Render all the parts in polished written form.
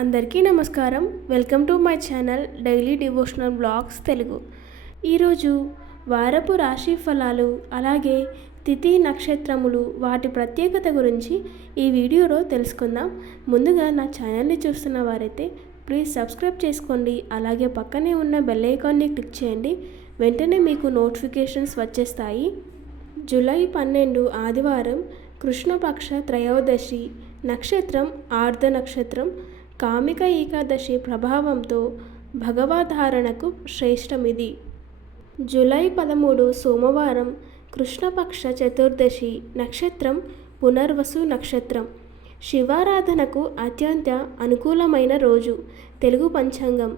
అందరికీ నమస్కారం. Welcome to my channel daily devotional blogs Telugu. ఈరోజు వారపు రాశి ఫలాలు, అలాగే తిథి నక్షత్రములు, వాటి ప్రత్యేకత గురించి ఈ వీడియోలో తెలుసుకుందాం. ముందుగా నా ఛానల్ని చూస్తున్న వారైతే ప్లీజ్ సబ్స్క్రైబ్ చేసుకోండి. అలాగే పక్కనే ఉన్న బెల్ ఐకాన్ని క్లిక్ చేయండి. వెంటనే మీకు నోటిఫికేషన్స్ వచ్చేస్తాయి. జూలై 12 ఆదివారం, కృష్ణపక్ష త్రయోదశి, నక్షత్రం ఆర్ధ నక్షత్రం. కామిక ఏకాదశి ప్రభావంతో భగవద్ధారణకు శ్రేష్టమిది. జూలై 13 సోమవారం, కృష్ణపక్ష చతుర్దశి, నక్షత్రం పునర్వసు నక్షత్రం. శివారాధనకు అత్యంత అనుకూలమైన రోజు. తెలుగు పంచాంగం.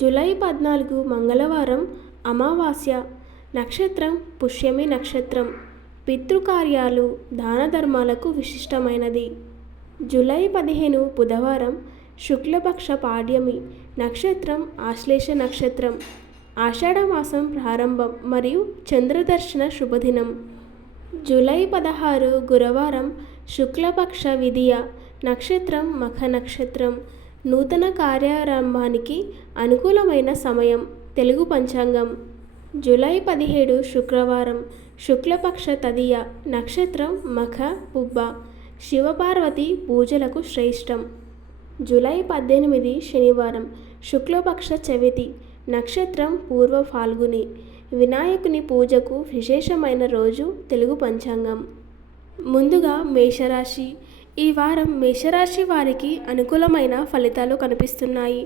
జూలై 14 మంగళవారం, అమావాస్య, నక్షత్రం పుష్యమి నక్షత్రం. పితృకార్యాలు, దాన ధర్మాలకు విశిష్టమైనది. జూలై 15 బుధవారం, శుక్లపక్ష పాడ్యమి, నక్షత్రం ఆశ్లేష నక్షత్రం. ఆషాఢమాసం ప్రారంభం మరియు చంద్రదర్శన శుభదినం. జూలై 16 గురువారం, శుక్లపక్ష విదియ, నక్షత్రం మఖ నక్షత్రం. నూతన కార్యారంభానికి అనుకూలమైన సమయం. తెలుగు పంచాంగం. జూలై 17 శుక్రవారం, శుక్లపక్ష తదియ, నక్షత్రం మఖ పుబ్బ. శివపార్వతి పూజలకు శ్రేష్టం. జూలై 18 శనివారం, శుక్లపక్ష చవితి, నక్షత్రం పూర్వ ఫాల్గుని. వినాయకుని పూజకు విశేషమైన రోజు. తెలుగు పంచాంగం. ముందుగా మేషరాశి. ఈ వారం మేషరాశి వారికి అనుకూలమైన ఫలితాలు కనిపిస్తున్నాయి.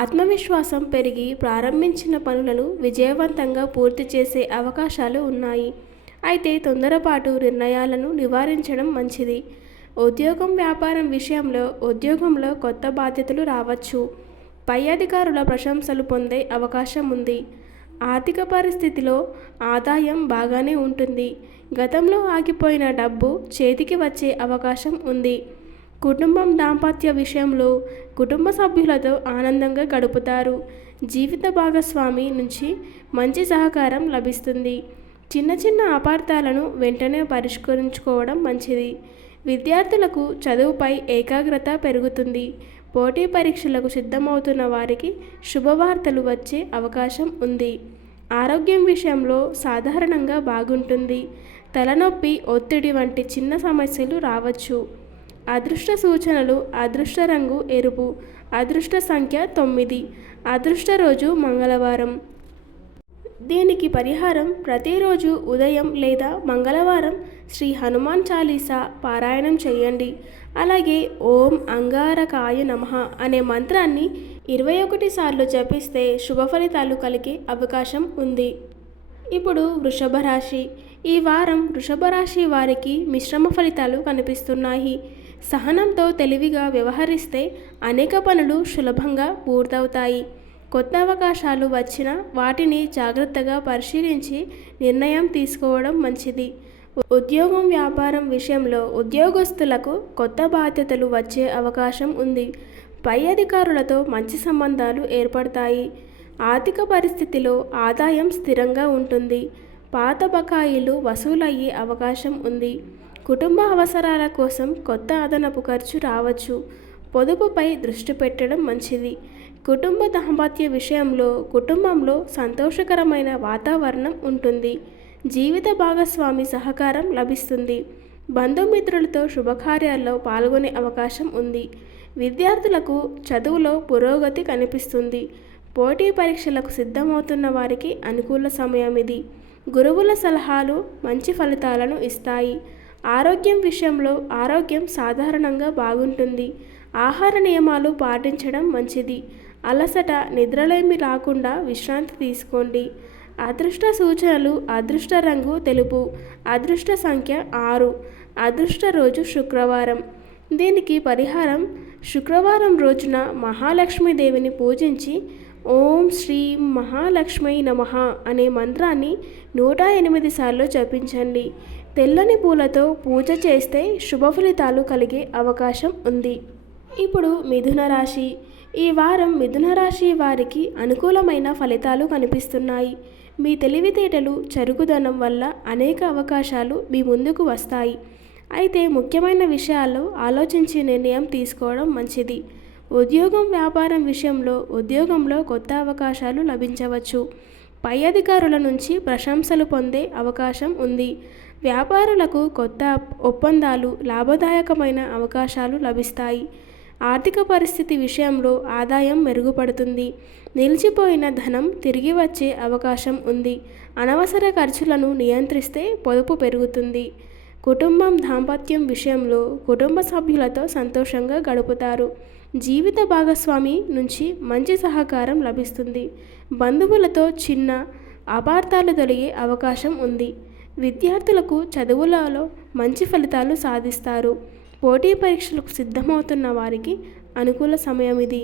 ఆత్మవిశ్వాసం పెరిగి ప్రారంభించిన పనులను విజయవంతంగా పూర్తి చేసే అవకాశాలు ఉన్నాయి. అయితే తొందరపాటు నిర్ణయాలను నివారించడం మంచిది. ఉద్యోగం వ్యాపారం విషయంలో ఉద్యోగంలో కొత్త బాధ్యతలు రావచ్చు. పై అధికారుల ప్రశంసలు పొందే అవకాశం ఉంది. ఆర్థిక పరిస్థితిలో ఆదాయం బాగానే ఉంటుంది. గతంలో ఆగిపోయిన డబ్బు చేతికి వచ్చే అవకాశం ఉంది. కుటుంబం దాంపత్య విషయంలో కుటుంబ సభ్యులతో ఆనందంగా గడుపుతారు. జీవిత భాగస్వామి నుంచి మంచి సహకారం లభిస్తుంది. చిన్న చిన్న అపార్థాలను వెంటనే పరిష్కరించుకోవడం మంచిది. విద్యార్థులకు చదువుపై ఏకాగ్రత పెరుగుతుంది. పోటీ పరీక్షలకు సిద్ధమవుతున్న వారికి శుభవార్తలు వచ్చే అవకాశం ఉంది. ఆరోగ్యం విషయంలో సాధారణంగా బాగుంటుంది. తలనొప్పి, ఒత్తిడి వంటి చిన్న సమస్యలు రావచ్చు. అదృష్ట సూచనలు: అదృష్ట రంగు ఎరుపు, అదృష్ట సంఖ్య 9, అదృష్ట రోజు మంగళవారం. దీనికి పరిహారం: ప్రతిరోజు ఉదయం లేదా మంగళవారం శ్రీ హనుమాన్ చాలీసా పారాయణం చేయండి. అలాగే ఓం అంగారకాయ నమః అనే మంత్రాన్ని 21 సార్లు జపిస్తే శుభ ఫలితాలు కలిగే అవకాశం ఉంది. ఇప్పుడు వృషభ రాశి. ఈ వారం వృషభ రాశి వారికి మిశ్రమ ఫలితాలు కనిపిస్తున్నాయి. సహనంతో తెలివిగా వ్యవహరిస్తే అనేక పనులు సులభంగా పూర్తవుతాయి. కొత్త అవకాశాలు వచ్చినా వాటిని జాగ్రత్తగా పరిశీలించి నిర్ణయం తీసుకోవడం మంచిది. ఉద్యోగం వ్యాపారం విషయంలో ఉద్యోగస్తులకు కొత్త బాధ్యతలు వచ్చే అవకాశం ఉంది. పై అధికారులతో మంచి సంబంధాలు ఏర్పడతాయి. ఆర్థిక పరిస్థితిలో ఆదాయం స్థిరంగా ఉంటుంది. పాత బకాయిలు వసూలయ్యే అవకాశం ఉంది. కుటుంబ అవసరాల కోసం కొత్త అదనపు ఖర్చు రావచ్చు. పొదుపుపై దృష్టి పెట్టడం మంచిది. కుటుంబ దాంపత్య విషయంలో కుటుంబంలో సంతోషకరమైన వాతావరణం ఉంటుంది. జీవిత భాగస్వామి సహకారం లభిస్తుంది. బంధుమిత్రులతో శుభకార్యాల్లో పాల్గొనే అవకాశం ఉంది. విద్యార్థులకు చదువులో పురోగతి కనిపిస్తుంది. పోటీ పరీక్షలకు సిద్ధమవుతున్న వారికి అనుకూల సమయం ఇది. గురువుల సలహాలు మంచి ఫలితాలను ఇస్తాయి. ఆరోగ్యం విషయంలో ఆరోగ్యం సాధారణంగా బాగుంటుంది. ఆహార నియమాలు పాటించడం మంచిది. అలసట, నిద్రలేమి రాకుండా విశ్రాంతి తీసుకోండి. అదృష్ట సూచనలు: అదృష్ట రంగు తెలుపు, అదృష్ట సంఖ్య 6, అదృష్ట రోజు శుక్రవారం. దీనికి పరిహారం: శుక్రవారం రోజున మహాలక్ష్మీదేవిని పూజించి ఓం శ్రీ మహాలక్ష్మీ నమః అనే మంత్రాన్ని 108 సార్లు జపించండి. తెల్లని పూలతో పూజ చేస్తే శుభ ఫలితాలు కలిగే అవకాశం ఉంది. ఇప్పుడు మిథున రాశి. ఈ వారం మిథున రాశి వారికి అనుకూలమైన ఫలితాలు కనిపిస్తున్నాయి. మీ తెలివితేటలు, చురుకుదనం వల్ల అనేక అవకాశాలు మీ ముందుకు వస్తాయి. అయితే ముఖ్యమైన విషయాల్లో ఆలోచించి నిర్ణయం తీసుకోవడం మంచిది. ఉద్యోగం వ్యాపారం విషయంలో ఉద్యోగంలో కొత్త అవకాశాలు లభించవచ్చు. పై అధికారుల నుంచి ప్రశంసలు పొందే అవకాశం ఉంది. వ్యాపారులకు కొత్త ఒప్పందాలు, లాభదాయకమైన అవకాశాలు లభిస్తాయి. ఆర్థిక పరిస్థితి విషయంలో ఆదాయం మెరుగుపడుతుంది. నిలిచిపోయిన ధనం తిరిగి వచ్చే అవకాశం ఉంది. అనవసర ఖర్చులను నియంత్రిస్తే పొదుపు పెరుగుతుంది. కుటుంబం దాంపత్యం విషయంలో కుటుంబ సభ్యులతో సంతోషంగా గడుపుతారు. జీవిత భాగస్వామి నుంచి మంచి సహకారం లభిస్తుంది. బంధువులతో చిన్న అపార్థాలు తొలగే అవకాశం ఉంది. విద్యార్థులకు చదువులలో మంచి ఫలితాలు సాధిస్తారు. పోటీ పరీక్షలకు సిద్ధమవుతున్న వారికి అనుకూల సమయం ఇది.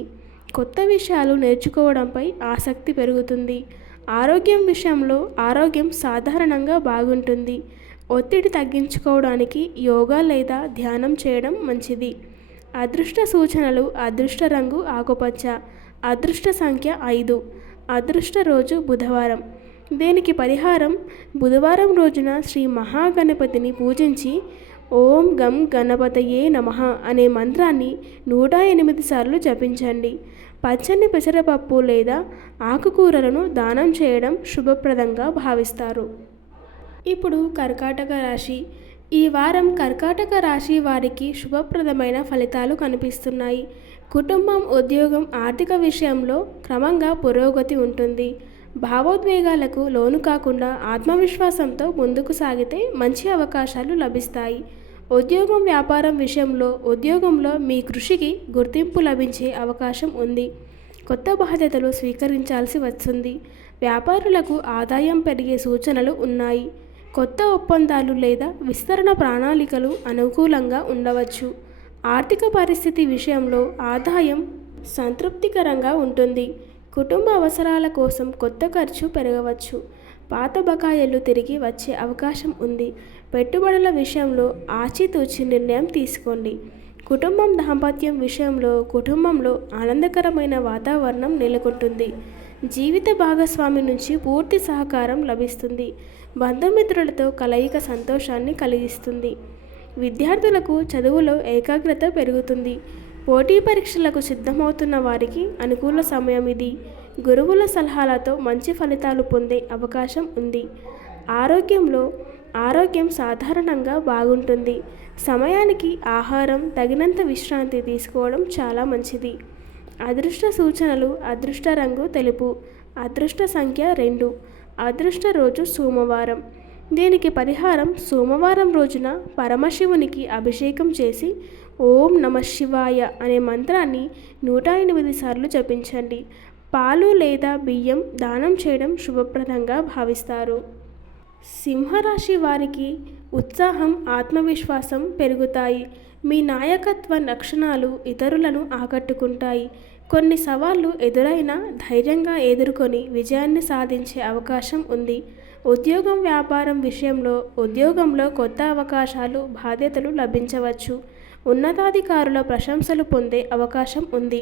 కొత్త విషయాలు నేర్చుకోవడంపై ఆసక్తి పెరుగుతుంది. ఆరోగ్యం విషయంలో ఆరోగ్యం సాధారణంగా బాగుంటుంది. ఒత్తిడి తగ్గించుకోవడానికి యోగా లేదా ధ్యానం చేయడం మంచిది. అదృష్ట సూచనలు: అదృష్ట రంగు ఆకుపచ్చ, అదృష్ట సంఖ్య 5, అదృష్ట రోజు బుధవారం. దీనికి పరిహారం: బుధవారం రోజున శ్రీ మహాగణపతిని పూజించి ఓం గం గణపతయే నమః అనే మంత్రాన్ని 108 సార్లు జపించండి. పచ్చని పెసరపప్పు లేదా ఆకుకూరలను దానం చేయడం శుభప్రదంగా భావిస్తారు. ఇప్పుడు కర్కాటక రాశి. ఈ వారం కర్కాటక రాశి వారికి శుభప్రదమైన ఫలితాలు కనిపిస్తున్నాయి. కుటుంబం, ఉద్యోగం, ఆర్థిక విషయంలో క్రమంగా పురోగతి ఉంటుంది. భావోద్వేగాలకు లోను కాకుండా ఆత్మవిశ్వాసంతో ముందుకు సాగితే మంచి అవకాశాలు లభిస్తాయి. ఉద్యోగం, వ్యాపారం విషయంలో ఉద్యోగంలో మీ కృషికి గుర్తింపు లభించే అవకాశం ఉంది. కొత్త బాధ్యతలు స్వీకరించాల్సి వస్తుంది. వ్యాపారులకు ఆదాయం పెరిగే సూచనలు ఉన్నాయి. కొత్త ఒప్పందాలు లేదా విస్తరణ ప్రణాళికలు అనుకూలంగా ఉండవచ్చు. ఆర్థిక పరిస్థితి విషయంలో ఆదాయం సంతృప్తికరంగా ఉంటుంది. కుటుంబ అవసరాల కోసం కొత్త ఖర్చు పెరగవచ్చు. పాత బకాయిలు తిరిగి వచ్చే అవకాశం ఉంది. పెట్టుబడుల విషయంలో ఆచితూచి నిర్ణయం తీసుకోండి. కుటుంబం, దాంపత్యం విషయంలో కుటుంబంలో ఆనందకరమైన వాతావరణం నెలకొంటుంది. జీవిత భాగస్వామి నుంచి పూర్తి సహకారం లభిస్తుంది. బంధుమిత్రులతో కలయిక సంతోషాన్ని కలిగిస్తుంది. విద్యార్థులకు చదువులో ఏకాగ్రత పెరుగుతుంది. పోటీ పరీక్షలకు సిద్ధమవుతున్న వారికి అనుకూల సమయం ఇది. గురువుల సలహాలతో మంచి ఫలితాలు పొందే అవకాశం ఉంది. ఆరోగ్యం సాధారణంగా బాగుంటుంది. సమయానికి ఆహారం, తగినంత విశ్రాంతి తీసుకోవడం చాలా మంచిది. అదృష్ట సూచనలు: అదృష్ట రంగు తెలుపు, అదృష్ట సంఖ్య 2, అదృష్ట రోజు సోమవారం. దీనికి పరిహారం: సోమవారం రోజున పరమశివునికి అభిషేకం చేసి ఓం నమః శివాయ అనే మంత్రాన్ని 108 సార్లు జపించండి. పాలు లేదా బియ్యం దానం చేయడం శుభప్రదంగా భావిస్తారు. సింహరాశి వారికి ఉత్సాహం, ఆత్మవిశ్వాసం పెరుగుతాయి. మీ నాయకత్వ లక్షణాలు ఇతరులను ఆకట్టుకుంటాయి. కొన్ని సవాళ్లు ఎదురైనా ధైర్యంగా ఎదుర్కొని విజయాన్ని సాధించే అవకాశం ఉంది. ఉద్యోగం, వ్యాపారం విషయంలో ఉద్యోగంలో కొత్త అవకాశాలు, బాధ్యతలు లభించవచ్చు. ఉన్నతాధికారుల ప్రశంసలు పొందే అవకాశం ఉంది.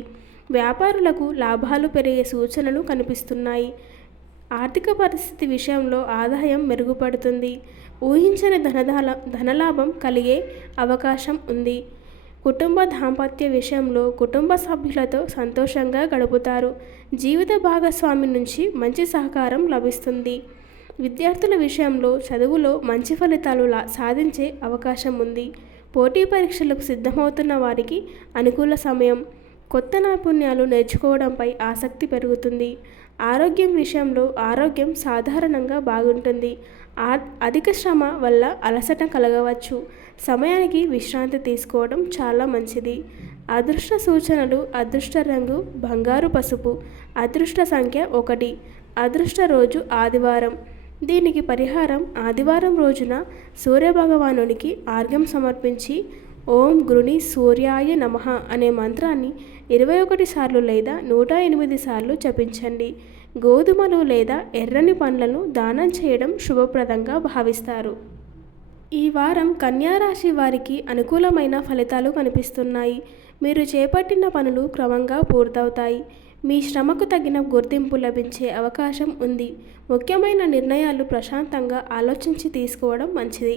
వ్యాపారులకు లాభాలు పెరిగే సూచనలు కనిపిస్తున్నాయి. ఆర్థిక పరిస్థితి విషయంలో ఆదాయం మెరుగుపడుతుంది. ఊహించని ధనలాభం కలిగే అవకాశం ఉంది. కుటుంబ, దాంపత్య విషయంలో కుటుంబ సభ్యులతో సంతోషంగా గడుపుతారు. జీవిత భాగస్వామి నుంచి మంచి సహకారం లభిస్తుంది. విద్యార్థుల విషయంలో చదువులో మంచి ఫలితాలు సాధించే అవకాశం ఉంది. పోటీ పరీక్షలకు సిద్ధమవుతున్న వారికి అనుకూల సమయం. కొత్త నైపుణ్యాలు నేర్చుకోవడంపై ఆసక్తి పెరుగుతుంది. ఆరోగ్యం విషయంలో ఆరోగ్యం సాధారణంగా బాగుంటుంది. అధిక శ్రమ వల్ల అలసట కలగవచ్చు. సమయానికి విశ్రాంతి తీసుకోవడం చాలా మంచిది. అదృష్ట సూచనలు: అదృష్ట రంగు బంగారు పసుపు, అదృష్ట సంఖ్య 1, అదృష్ట రోజు ఆదివారం. దీనికి పరిహారం: ఆదివారం రోజున సూర్యభగవానునికి ఆర్ఘ్యం సమర్పించి ఓం గృణి సూర్యాయ నమః అనే మంత్రాన్ని 21 సార్లు లేదా 108 సార్లు జపించండి. గోధుమలు లేదా ఎర్రని పండ్లను దానం చేయడం శుభప్రదంగా భావిస్తారు. ఈ వారం కన్యా రాశి వారికి అనుకూలమైన ఫలితాలు కనిపిస్తున్నాయి. మీరు చేపట్టిన పనులు క్రమంగా పూర్తవుతాయి. మీ శ్రమకు తగిన గుర్తింపు లభించే అవకాశం ఉంది. ముఖ్యమైన నిర్ణయాలు ప్రశాంతంగా ఆలోచించి తీసుకోవడం మంచిది.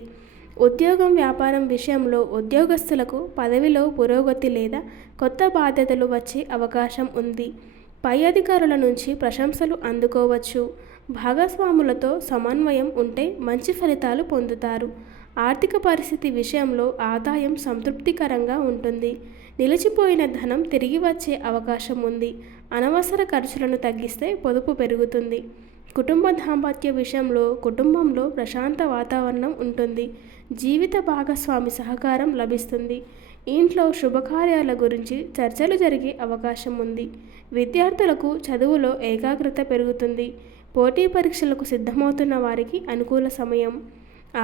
ఉద్యోగం వ్యాపారం విషయంలో ఉద్యోగస్తులకు పదవిలో పురోగతి లేదా కొత్త బాధ్యతలు వచ్చే అవకాశం ఉంది. పై అధికారుల నుంచి ప్రశంసలు అందుకోవచ్చు. భాగస్వాములతో సమన్వయం ఉంటే మంచి ఫలితాలు పొందుతారు. ఆర్థిక పరిస్థితి విషయంలో ఆదాయం సంతృప్తికరంగా ఉంటుంది. నిలిచిపోయిన ధనం తిరిగి వచ్చే అవకాశం ఉంది. అనవసర ఖర్చులను తగ్గిస్తే పొదుపు పెరుగుతుంది. కుటుంబ దాంపత్య విషయంలో కుటుంబంలో ప్రశాంత వాతావరణం ఉంటుంది. జీవిత భాగస్వామి సహకారం లభిస్తుంది. ఇంట్లో శుభకార్యాల గురించి చర్చలు జరిగే అవకాశం ఉంది. విద్యార్థులకు చదువులో ఏకాగ్రత పెరుగుతుంది. పోటీ పరీక్షలకు సిద్ధమవుతున్న వారికి అనుకూల సమయం.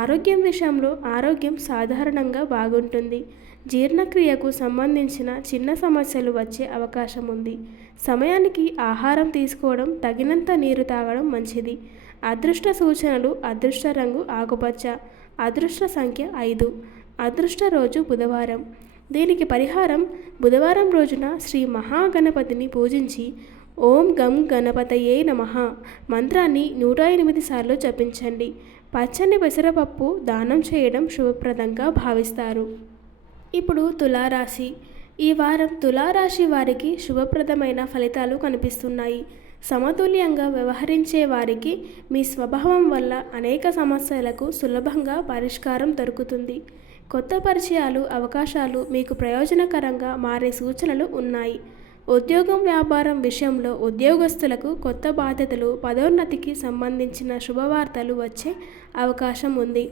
ఆరోగ్యం విషయంలో ఆరోగ్యం సాధారణంగా బాగుంటుంది. జీర్ణక్రియకు సంబంధించిన చిన్న సమస్యలు వచ్చే అవకాశం ఉంది. సమయానికి ఆహారం తీసుకోవడం, తగినంత నీరు తాగడం మంచిది. అదృష్ట సూచనలు అదృష్ట రంగు ఆకుపచ్చ, అదృష్ట సంఖ్య 5, అదృష్ట రోజు బుధవారం. దీనికి పరిహారం బుధవారం రోజున శ్రీ మహాగణపతిని పూజించి ఓం గం గణపతయే నమః మంత్రాన్ని 108 సార్లు జపించండి. పచ్చని పెసరపప్పు దానం చేయడం శుభప్రదంగా భావిస్తారు. ఇప్పుడు తులారాశి. ఈ వారం తులారాశి వారికి శుభప్రదమైన ఫలితాలు కనిపిస్తున్నాయి. సమతుల్యంగా వ్యవహరించే వారికి మీ స్వభావం వల్ల అనేక సమస్యలకు సులభంగా పరిష్కారం దొరుకుతుంది. కొత్త పరిచయాలు, అవకాశాలు మీకు ప్రయోజనకరంగా మారే సూచనలు ఉన్నాయి. ఉద్యోగం వ్యాపారం విషయంలో ఉద్యోగస్తులకు కొత్త బాధ్యతలు, పదోన్నతికి సంబంధించిన శుభవార్తలు వచ్చే అవకాశం ఉంది.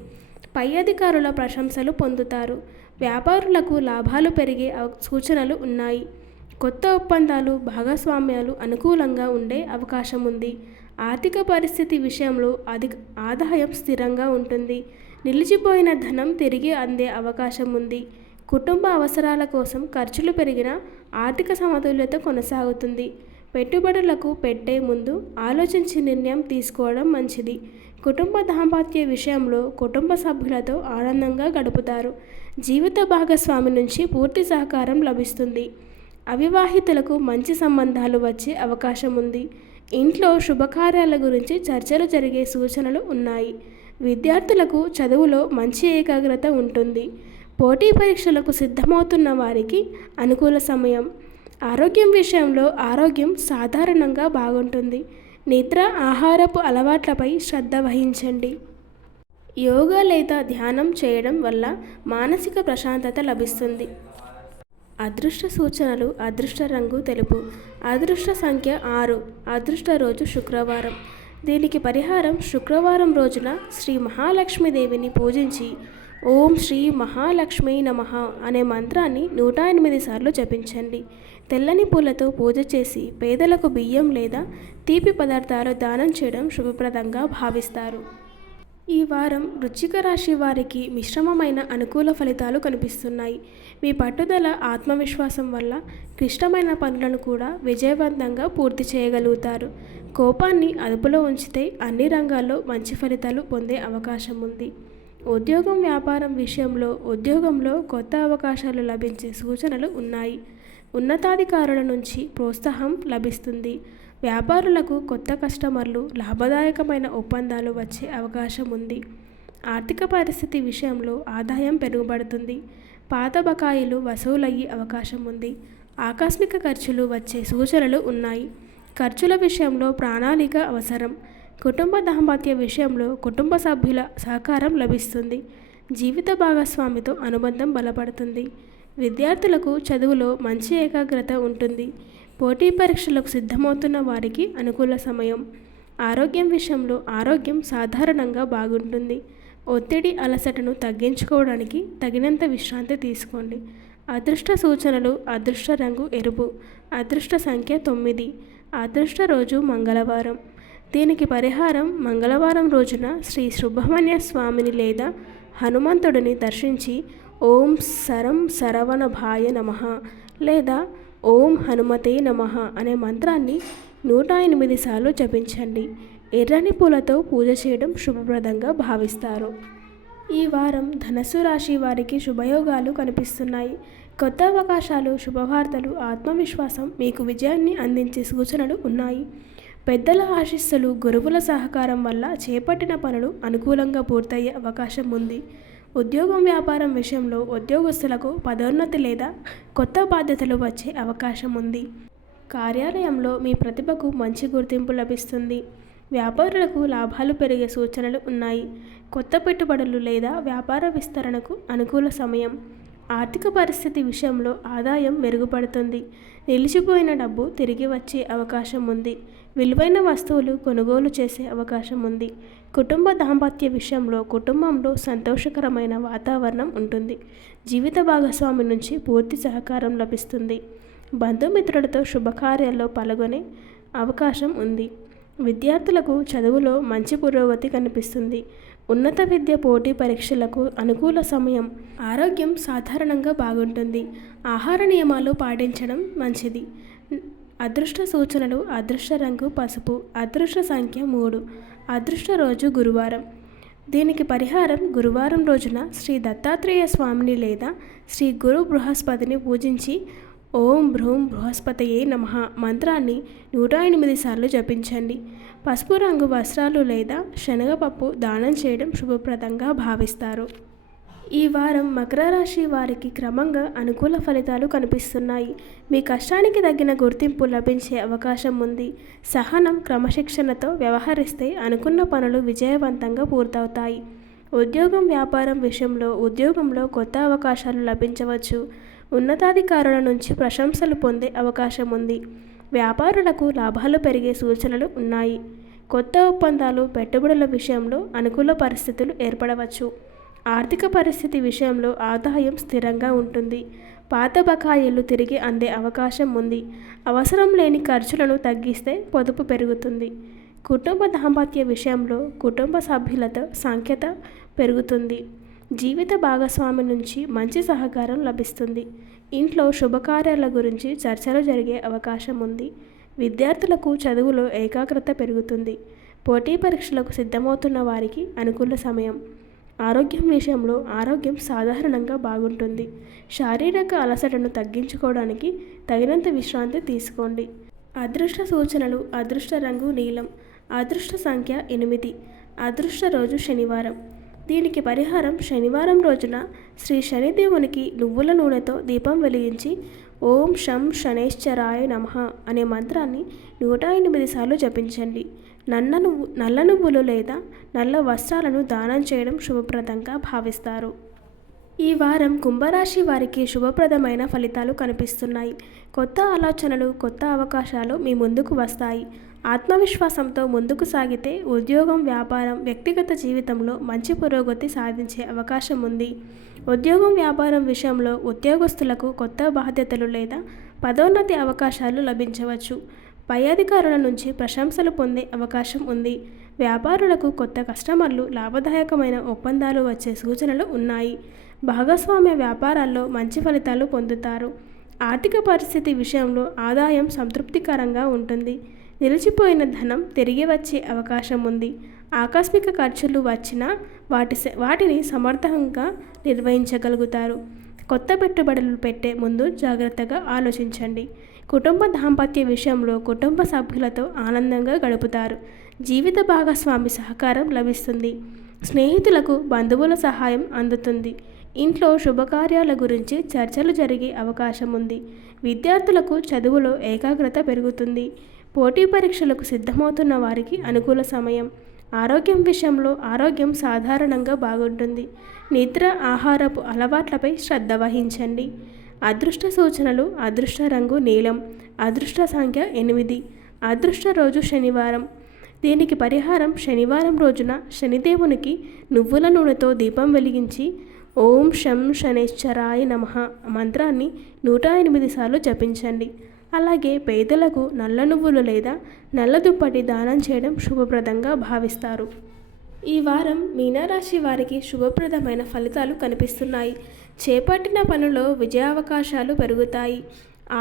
పై అధికారుల ప్రశంసలు పొందుతారు. వ్యాపారులకు లాభాలు పెరిగే సూచనలు ఉన్నాయి. కొత్త ఒప్పందాలు, భాగస్వామ్యాలు అనుకూలంగా ఉండే అవకాశం ఉంది. ఆర్థిక పరిస్థితి విషయంలో ఆదాయం స్థిరంగా ఉంటుంది. నిలిచిపోయిన ధనం తిరిగి అందే అవకాశం ఉంది. కుటుంబ అవసరాల కోసం ఖర్చులు పెరిగినా ఆర్థిక సమతుల్యత కొనసాగుతుంది. పెట్టుబడులకు పెట్టే ముందు ఆలోచించి నిర్ణయం తీసుకోవడం మంచిది. కుటుంబ దాంపత్య విషయంలో కుటుంబ సభ్యులతో ఆనందంగా గడుపుతారు. జీవిత భాగస్వామి నుంచి పూర్తి సహకారం లభిస్తుంది. అవివాహితులకు మంచి సంబంధాలు వచ్చే అవకాశం ఉంది. ఇంట్లో శుభకార్యాల గురించి చర్చలు జరిగే సూచనలు ఉన్నాయి. విద్యార్థులకు చదువులో మంచి ఏకాగ్రత ఉంటుంది. పోటీ పరీక్షలకు సిద్ధమవుతున్న వారికి అనుకూల సమయం. ఆరోగ్యం విషయంలో ఆరోగ్యం సాధారణంగా బాగుంటుంది. నిద్ర, ఆహారపు అలవాట్లపై శ్రద్ధ వహించండి. యోగా లేదా ధ్యానం చేయడం వల్ల మానసిక ప్రశాంతత లభిస్తుంది. అదృష్ట సూచనలు అదృష్ట రంగు తెలుపు, అదృష్ట సంఖ్య 6, అదృష్ట రోజు శుక్రవారం. దీనికి పరిహారం శుక్రవారం రోజున శ్రీ మహాలక్ష్మీదేవిని పూజించి ఓం శ్రీ మహాలక్ష్మీ నమః అనే మంత్రాన్ని 108 సార్లు జపించండి. తెల్లని పూలతో పూజ చేసి పేదలకు బియ్యం లేదా తీపి పదార్థాలు దానం చేయడం శుభప్రదంగా భావిస్తారు. ఈ వారం వృశ్చిక రాశి వారికి మిశ్రమమైన అనుకూల ఫలితాలు కనిపిస్తున్నాయి. మీ పట్టుదల, ఆత్మవిశ్వాసం వల్ల క్లిష్టమైన పనులను కూడా విజయవంతంగా పూర్తి చేయగలుగుతారు. కోపాన్ని అదుపులో ఉంచితే అన్ని రంగాల్లో మంచి ఫలితాలు పొందే అవకాశం ఉంది. ఉద్యోగం వ్యాపారం విషయంలో ఉద్యోగంలో కొత్త అవకాశాలు లభించే సూచనలు ఉన్నాయి. ఉన్నతాధికారుల నుంచి ప్రోత్సాహం లభిస్తుంది. వ్యాపారులకు కొత్త కస్టమర్లు, లాభదాయకమైన ఒప్పందాలు వచ్చే అవకాశం ఉంది. ఆర్థిక పరిస్థితి విషయంలో ఆదాయం పెరుగుబడుతుంది. పాత బకాయిలు వసూలయ్యే అవకాశం ఉంది. ఆకస్మిక ఖర్చులు వచ్చే సూచనలు ఉన్నాయి. ఖర్చుల విషయంలో ప్రణాళిక అవసరం. కుటుంబ దాంపత్య విషయంలో కుటుంబ సభ్యుల సహకారం లభిస్తుంది. జీవిత భాగస్వామితో అనుబంధం బలపడుతుంది. విద్యార్థులకు చదువులో మంచి ఏకాగ్రత ఉంటుంది. పోటీ పరీక్షలకు సిద్ధమవుతున్న వారికి అనుకూల సమయం. ఆరోగ్యం విషయంలో ఆరోగ్యం సాధారణంగా బాగుంటుంది. ఒత్తిడి, అలసటను తగ్గించుకోవడానికి తగినంత విశ్రాంతి తీసుకోండి. అదృష్ట సూచనలు అదృష్ట రంగు ఎరుపు, అదృష్ట సంఖ్య 9, అదృష్ట రోజు మంగళవారం. దీనికి పరిహారం మంగళవారం రోజున శ్రీ సుబ్రహ్మణ్య స్వామిని లేదా హనుమంతుడిని దర్శించి ఓం సరం శరవణభాయ నమః లేదా ఓం హనుమతే నమః అనే మంత్రాన్ని 108 సార్లు జపించండి. ఎర్రని పూలతో పూజ చేయడం శుభప్రదంగా భావిస్తారు. ఈ వారం ధనుస్సు రాశి వారికి శుభయోగాలు కనిపిస్తున్నాయి. కొత్త అవకాశాలు, శుభవార్తలు, ఆత్మవిశ్వాసం మీకు విజయాన్ని అందించే సూచనలు ఉన్నాయి. పెద్దల ఆశీస్సులు, గురువుల సహకారం వల్ల చేపట్టిన పనులు అనుకూలంగా పూర్తయ్యే అవకాశం ఉంది. ఉద్యోగం వ్యాపారం విషయంలో ఉద్యోగస్తులకు పదోన్నతి లేదా కొత్త బాధ్యతలు వచ్చే అవకాశం ఉంది. కార్యాలయంలో మీ ప్రతిభకు మంచి గుర్తింపు లభిస్తుంది. వ్యాపారులకు లాభాలు పెరిగే సూచనలు ఉన్నాయి. కొత్త పెట్టుబడులు లేదా వ్యాపార విస్తరణకు అనుకూల సమయం. ఆర్థిక పరిస్థితి విషయంలో ఆదాయం మెరుగుపడుతుంది. నిలిచిపోయిన డబ్బు తిరిగి వచ్చే అవకాశం ఉంది. విలువైన వస్తువులు కొనుగోలు చేసే అవకాశం ఉంది. కుటుంబ దాంపత్య విషయంలో కుటుంబంలో సంతోషకరమైన వాతావరణం ఉంటుంది. జీవిత భాగస్వామి నుంచి పూర్తి సహకారం లభిస్తుంది. బంధుమిత్రులతో శుభకార్యాల్లో పాల్గొనే అవకాశం ఉంది. విద్యార్థులకు చదువులో మంచి పురోగతి కనిపిస్తుంది. ఉన్నత విద్య పోటీ పరీక్షలకు అనుకూల సమయం. ఆరోగ్యం సాధారణంగా బాగుంటుంది. ఆహార నియమాలు పాటించడం మంచిది. అదృష్ట సూచనలు అదృష్ట రంగు పసుపు. అదృష్ట సంఖ్య 3. అదృష్ట రోజు గురువారం. దీనికి పరిహారం గురువారం రోజున శ్రీ దత్తాత్రేయ స్వామిని లేదా శ్రీ గురు బృహస్పతిని పూజించి ఓం భ్రూం బృహస్పతయే నమః మంత్రాన్ని 108 సార్లు జపించండి. పసుపు రంగు వస్త్రాలు లేదా శనగపప్పు దానం చేయడం శుభప్రదంగా భావిస్తారు. ఈ వారం మకర రాశి వారికి క్రమంగా అనుకూల ఫలితాలు కనిపిస్తున్నాయి. మీ కష్టానికి తగిన గుర్తింపు లభించే అవకాశం ఉంది. సహనం క్రమశిక్షణతో వ్యవహరిస్తే అనుకున్న పనులు విజయవంతంగా పూర్తవుతాయి. ఉద్యోగం వ్యాపారం విషయంలో ఉద్యోగంలో కొత్త అవకాశాలు లభించవచ్చు. ఉన్నతాధికారుల నుంచి ప్రశంసలు పొందే అవకాశం ఉంది. వ్యాపారులకు లాభాలు పెరిగే సూచనలు ఉన్నాయి. కొత్త ఒప్పందాలు పెట్టుబడుల విషయంలో అనుకూల పరిస్థితులు ఏర్పడవచ్చు. ఆర్థిక పరిస్థితి విషయంలో ఆదాయం స్థిరంగా ఉంటుంది. పాత బకాయిలు తిరిగి అందే అవకాశం ఉంది. అవసరం లేని ఖర్చులను తగ్గిస్తే పొదుపు పెరుగుతుంది. కుటుంబ దాంపత్య విషయంలో కుటుంబ సభ్యులతో సాంఖ్యత పెరుగుతుంది. జీవిత భాగస్వామి నుంచి మంచి సహకారం లభిస్తుంది. ఇంట్లో శుభకార్యాల గురించి చర్చలు జరిగే అవకాశం ఉంది. విద్యార్థులకు చదువులో ఏకాగ్రత పెరుగుతుంది. పోటీ పరీక్షలకు సిద్ధమవుతున్న వారికి అనుకూల సమయం. ఆరోగ్యం విషయంలో ఆరోగ్యం సాధారణంగా బాగుంటుంది. శారీరక అలసటను తగ్గించుకోవడానికి తగినంత విశ్రాంతి తీసుకోండి. అదృష్ట సూచనలు అదృష్ట రంగు నీలం. అదృష్ట సంఖ్య 8. అదృష్ట రోజు శనివారం. దీనికి పరిహారం శనివారం రోజున శ్రీ శనిదేవునికి నువ్వుల నూనెతో దీపం వెలిగించి ఓం శం శనైశ్చరాయ నమః అనే మంత్రాన్ని 108 సార్లు జపించండి. నల్ల నువ్వులు లేదా నల్ల వస్త్రాలను దానం చేయడం శుభప్రదంగా భావిస్తారు. ఈ వారం కుంభరాశి వారికి శుభప్రదమైన ఫలితాలు కనిపిస్తున్నాయి. కొత్త ఆలోచనలు కొత్త అవకాశాలు మీ ముందుకు వస్తాయి. ఆత్మవిశ్వాసంతో ముందుకు సాగితే ఉద్యోగం వ్యాపారం వ్యక్తిగత జీవితంలో మంచి పురోగతి సాధించే అవకాశం ఉంది. ఉద్యోగం వ్యాపారం విషయంలో ఉద్యోగస్తులకు కొత్త బాధ్యతలు లేదా పదోన్నతి అవకాశాలు లభించవచ్చు. పై అధికారుల నుంచి ప్రశంసలు పొందే అవకాశం ఉంది. వ్యాపారులకు కొత్త కస్టమర్లు లాభదాయకమైన ఒప్పందాలు వచ్చే సూచనలు ఉన్నాయి. భాగస్వామ్య వ్యాపారాల్లో మంచి ఫలితాలు పొందుతారు. ఆర్థిక పరిస్థితి విషయంలో ఆదాయం సంతృప్తికరంగా ఉంటుంది. నిలిచిపోయిన ధనం తిరిగి వచ్చే అవకాశం ఉంది. ఆకస్మిక ఖర్చులు వచ్చినా వాటిని సమర్థంగా నిర్వహించగలుగుతారు. కొత్త పెట్టుబడులు పెట్టే ముందు జాగ్రత్తగా ఆలోచించండి. కుటుంబ దాంపత్య విషయంలో కుటుంబ సభ్యులతో ఆనందంగా గడుపుతారు. జీవిత భాగస్వామి సహకారం లభిస్తుంది. స్నేహితులకు బంధువుల సహాయం అందుతుంది. ఇంట్లో శుభకార్యాల గురించి చర్చలు జరిగే అవకాశం ఉంది. విద్యార్థులకు చదువులో ఏకాగ్రత పెరుగుతుంది. పోటీ పరీక్షలకు సిద్ధమవుతున్న వారికి అనుకూల సమయం. ఆరోగ్యం విషయంలో ఆరోగ్యం సాధారణంగా బాగుంటుంది. నిద్ర ఆహారపు అలవాట్లపై శ్రద్ధ వహించండి. అదృష్ట సూచనలు అదృష్ట రంగు నీలం. అదృష్ట సంఖ్య 8. అదృష్ట రోజు శనివారం. దీనికి పరిహారం శనివారం రోజున శనిదేవునికి నువ్వుల నూనెతో దీపం వెలిగించి ఓం శం శనైశ్చరాయ నమః మంత్రాన్ని 108 సార్లు జపించండి. అలాగే పేదలకు నల్ల నువ్వులు లేదా నల్ల దుప్పటి దానం చేయడం శుభప్రదంగా భావిస్తారు. ఈ వారం మీనరాశి వారికి శుభప్రదమైన ఫలితాలు కనిపిస్తున్నాయి. చేపట్టిన పనుల్లో విజయావకాశాలు పెరుగుతాయి.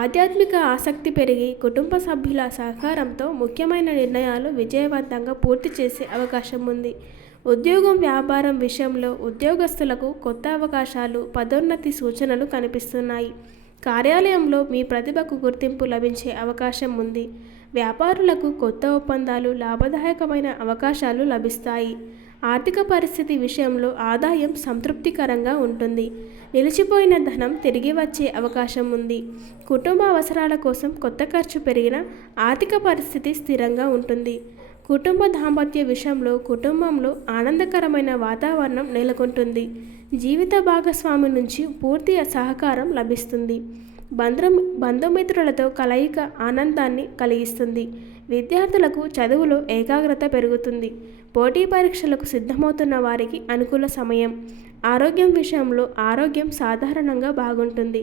ఆధ్యాత్మిక ఆసక్తి పెరిగి కుటుంబ సభ్యుల సహకారంతో ముఖ్యమైన నిర్ణయాలు విజయవంతంగా పూర్తి చేసే అవకాశం ఉంది. ఉద్యోగం వ్యాపారం విషయంలో ఉద్యోగస్తులకు కొత్త అవకాశాలు పదోన్నతి సూచనలు కనిపిస్తున్నాయి. కార్యాలయంలో మీ ప్రతిభకు గుర్తింపు లభించే అవకాశం ఉంది. వ్యాపారులకు కొత్త ఒప్పందాలు లాభదాయకమైన అవకాశాలు లభిస్తాయి. ఆర్థిక పరిస్థితి విషయంలో ఆదాయం సంతృప్తికరంగా ఉంటుంది. నిలిచిపోయిన ధనం తిరిగి వచ్చే అవకాశం ఉంది. కుటుంబ అవసరాల కోసం కొత్త ఖర్చు పెరిగినా ఆర్థిక పరిస్థితి స్థిరంగా ఉంటుంది. కుటుంబ దాంపత్య విషయంలో కుటుంబంలో ఆనందకరమైన వాతావరణం నెలకొంటుంది. జీవిత భాగస్వామి నుంచి పూర్తి సహకారం లభిస్తుంది. బంధుమిత్రులతో కలయిక ఆనందాన్ని కలిగిస్తుంది. విద్యార్థులకు చదువులో ఏకాగ్రత పెరుగుతుంది. పోటీ పరీక్షలకు సిద్ధమవుతున్న వారికి అనుకూల సమయం. ఆరోగ్యం విషయంలో ఆరోగ్యం సాధారణంగా బాగుంటుంది.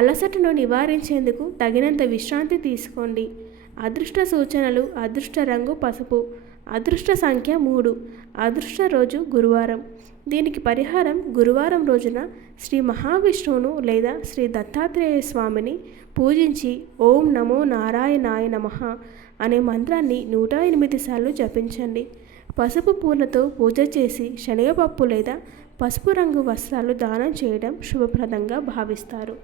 అలసటను నివారించేందుకు తగినంత విశ్రాంతి తీసుకోండి. అదృష్ట సూచనలు. అదృష్ట రంగు పసుపు. అదృష్ట సంఖ్య 3. అదృష్ట రోజు గురువారం. దీనికి పరిహారం గురువారం రోజున శ్రీ మహావిష్ణువును లేదా శ్రీ దత్తాత్రేయ స్వామిని పూజించి ఓం నమో నారాయణాయ నమః అనే మంత్రాన్ని 108 సార్లు జపించండి. పసుపు పూలతో పూజ చేసి శనగపప్పు లేదా పసుపు రంగు వస్త్రాలు దానం చేయడం శుభప్రదంగా భావిస్తారు.